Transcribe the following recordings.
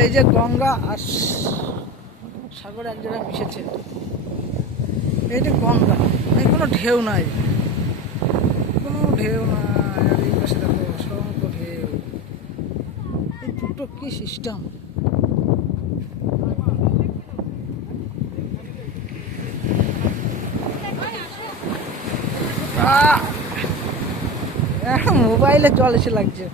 এই যে গঙ্গা আর সাগর এক জায়গায় মিশেছে, এইটা গঙ্গা, এই কোনো ঢেউ নাই, কোনো ঢেউ নাই। আর এই পাশে দেখো অসংখ্য ঢেউ। এই দুটো কি সিস্টেম! মোবাইলে জল এসে লাগছে।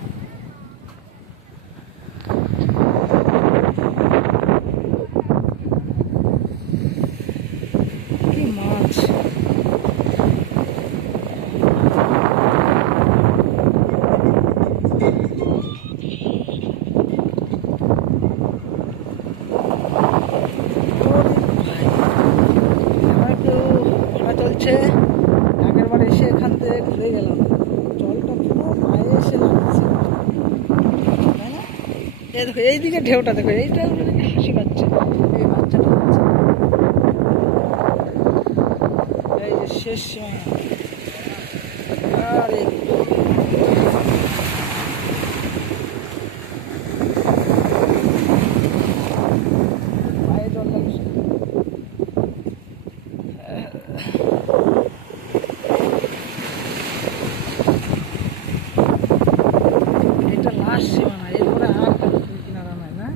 কি মাছ! চলছে, আগের বার এসে এখান থেকে ঘুরে গেলাম, জলটা পুরো পায়ে এসে লাগছে, তাই না? এই দেখো এইদিকে ঢেউটা, দেখো এইটা হাসি পাচ্ছে, এই বাচ্চাটা হচ্ছে এই যে শেষ সীমানা। আরে পায়ে জল লাগছে। এটা লাস্ট সীমানা, এরপরে আর কিনারা নাই, না?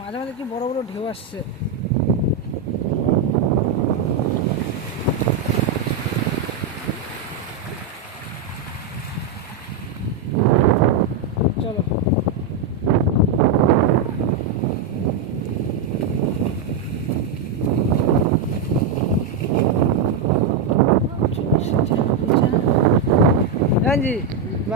মাঝে মাঝে কি বড় বড় ঢেউ আসছে। চলো জি।